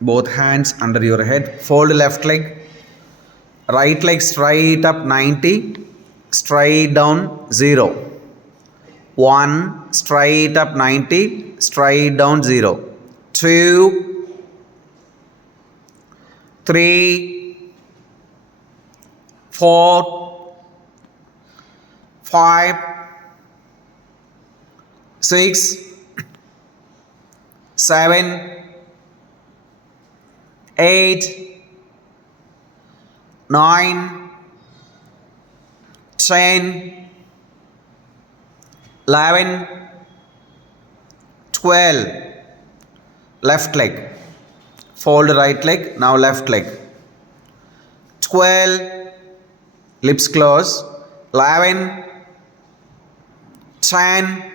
Both hands under your head. Fold left leg. Right leg straight up 90. Straight down 0. 1. Straight up 90. Straight down 0. 2. 3. 4. 5. 6. 7. 8. 9. 10. 11. 12. Left leg. Fold right leg. Now left leg. 12. Lips close. 11. 10.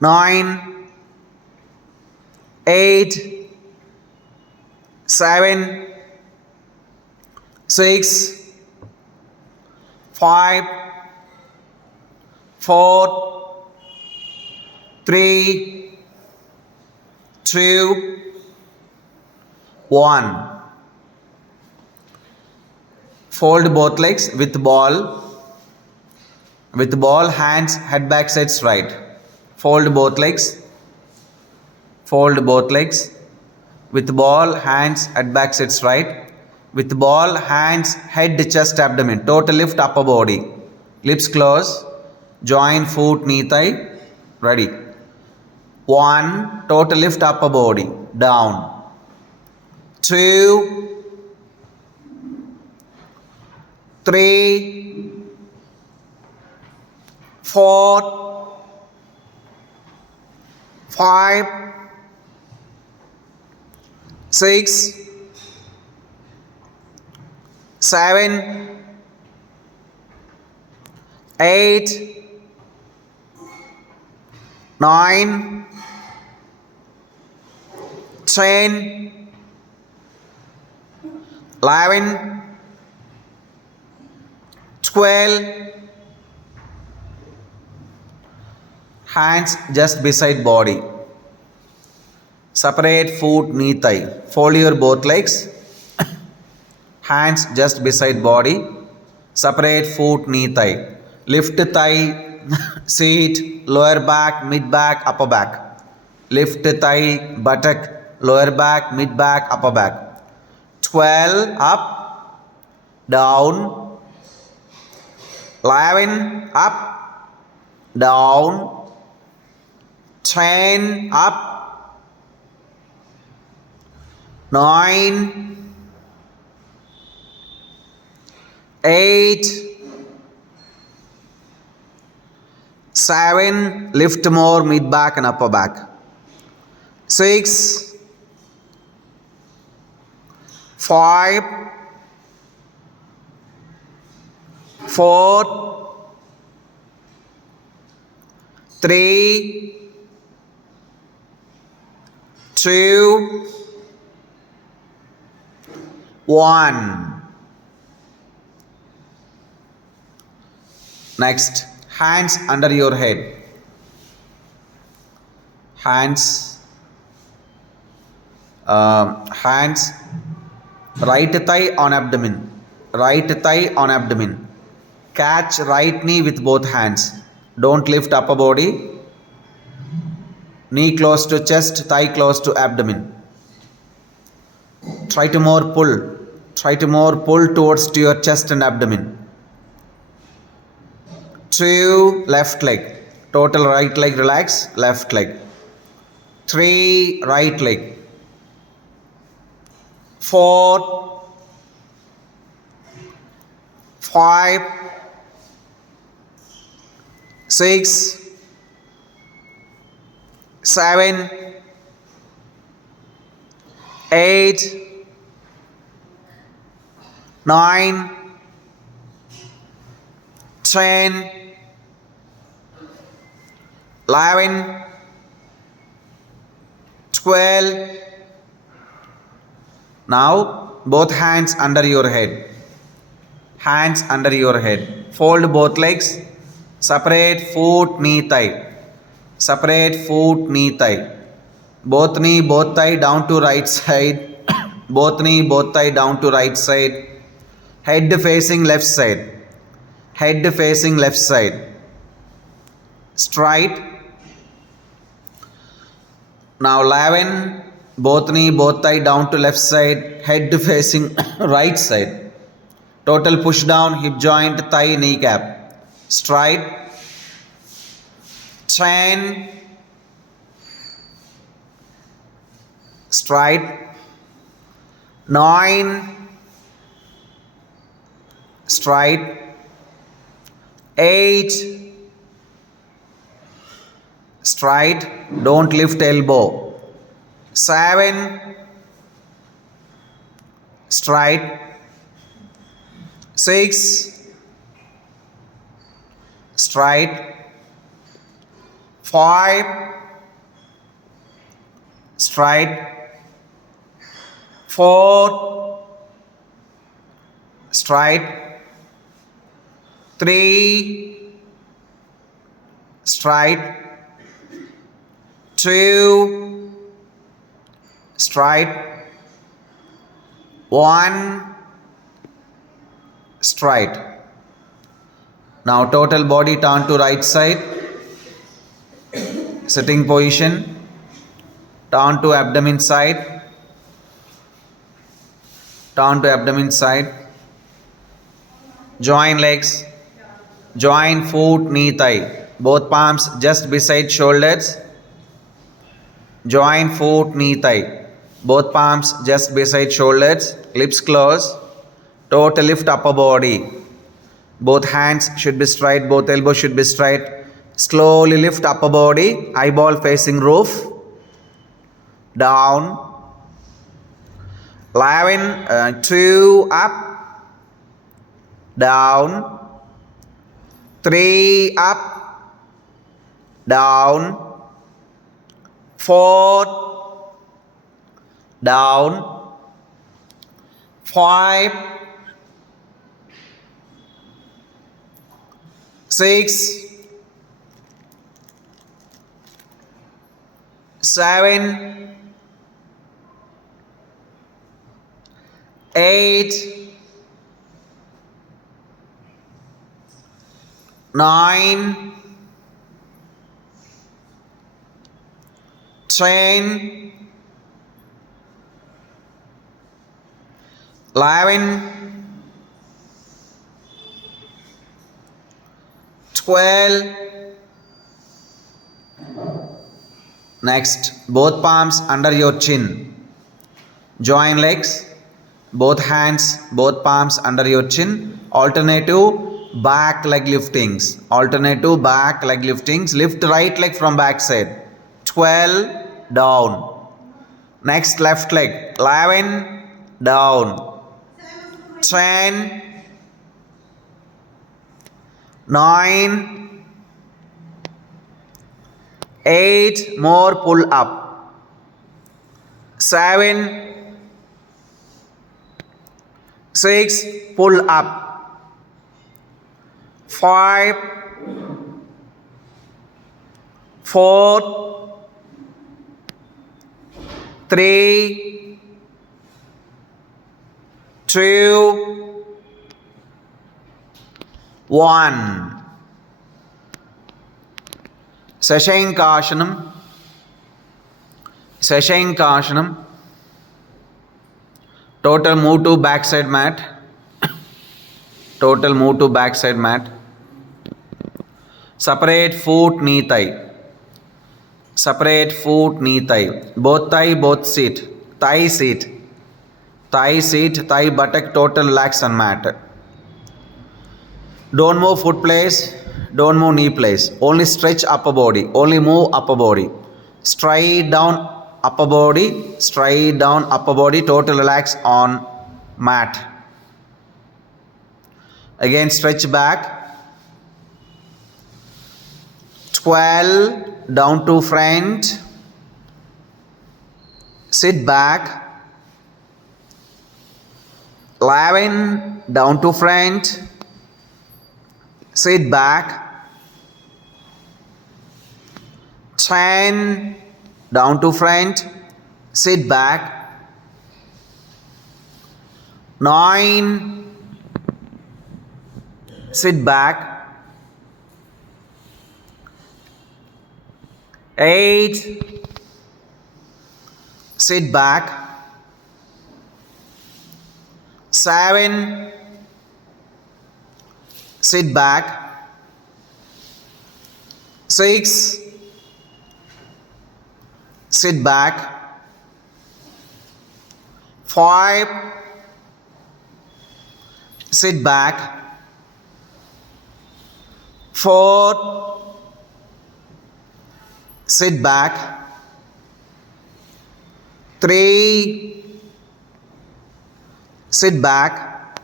9. 8. 7. 6. 5. 4. 3. 2. 1. Fold both legs with ball. With ball, hands, head back, side straight. Fold both legs. Fold both legs. With ball, hands, head back, side straight. With ball, hands, head, chest, abdomen. Total lift upper body. Lips close. Join foot, knee, thigh. Ready. 1. Total lift upper body. Down. 2. 3. 4. 5. 6. 7. 8. 9. 10. 11. 12. Hands just beside body. Separate foot, knee, thigh. Fold your both legs. Hands just beside body. Separate foot, knee, thigh. Lift thigh, seat, lower back, mid back, upper back. Lift thigh, buttock, lower back, mid back, upper back. 12 up, down. 11 up, down. 10 up. 9. 8. 7. Lift more, mid back and upper back. 6. 5. 4. 3. 2. 1. Next, hands under your head. Hands, right thigh on abdomen. Right thigh on abdomen. Catch right knee with both hands. Don't lift upper body. Knee close to chest, thigh close to abdomen. Try to more pull. Try to more pull towards to your chest and abdomen. 2. Left leg. Total right leg relax. Left leg. 3. Right leg. 4. 5. 6. 7. 8. 9. 10. 11. 12. Now both hands under your head. Hands under your head. Fold both legs. Separate foot, knee, thigh. Separate foot, knee, thigh. both knee, both thigh down to right side, both knee, both thigh down to right side, head facing left side, head facing left side, straight. Now 11, both knee, both thigh down to left side, head facing right side. Total push down, hip joint, thigh, kneecap. Straight. 10. Straight. 9. Straight. 8. Straight. Don't lift elbow. 7. Straight. 6. Straight. 5. Straight. 4. Straight. 3. Straight. 2. Straight. 1. Straight. Now total body turn to right side. Sitting position. Turn to abdomen side. Turn to abdomen side. Join legs. Join foot, knee, thigh. Both palms just beside shoulders. Join foot, knee, thigh. Both palms just beside shoulders. Lips closed. Total lift upper body. Both hands should be straight. Both elbows should be straight. Slowly lift upper body. Eyeball facing roof. Down. 11, 2, up. Down. 3, up. Down. 4. Down. 5. 6. 7. 8. 9. 10. 11. 12. Next, both palms under your chin. Join legs. Both hands, both palms under your chin. Alternative back leg liftings. Alternative back leg liftings. Lift right leg from back side. 12. Down. Next, left leg. 11. Down. 10. 9. 8. More pull up. 7. 6. Pull up. 5. 4. 3. 2. 1. Sashankashanam. Sashankashanam. Total move to backside mat. Total move to backside mat. Separate foot, knee, thigh. Separate foot, knee, thigh. Both thigh, both seat. Thigh seat. Thigh seat, thigh buttock, total relax on mat. Don't move foot place. Don't move knee place. Only stretch upper body. Only move upper body. Straight down upper body. Straight down upper body. Total relax on mat. Again stretch back. 12. Down to front. Sit back. 11. Down to front. Sit back. 10. down to front, sit back. 9, sit back. 8, sit back. 7, sit back. 6, sit back. 5, sit back. 4, sit back. 3, sit back.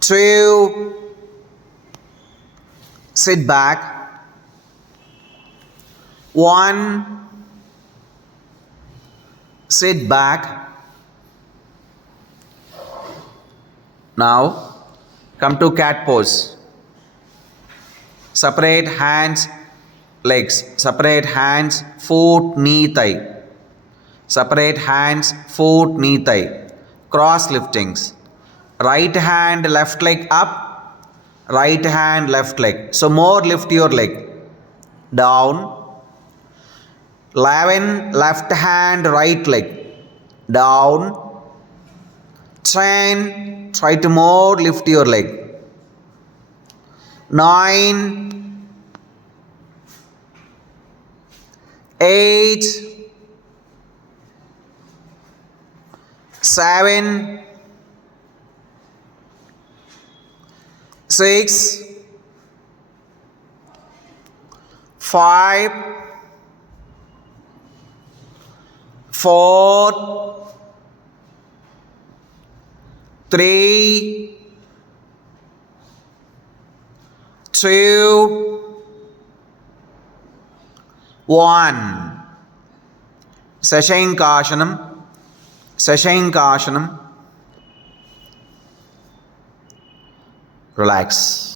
2, sit back. 1, sit back. Now come to cat pose. Separate hands, legs. Separate hands, foot, knee, thigh. Separate hands, foot, knee, thigh. Cross liftings. Right hand, left leg up. Right hand, left leg. So more lift your leg. Down. 11, left hand, right leg. Down. 10, try to more lift your leg. 9, 8, 7, 6, 5, 4, 3, 2, 1. Sashankashanam, Sashankashanam. Relax.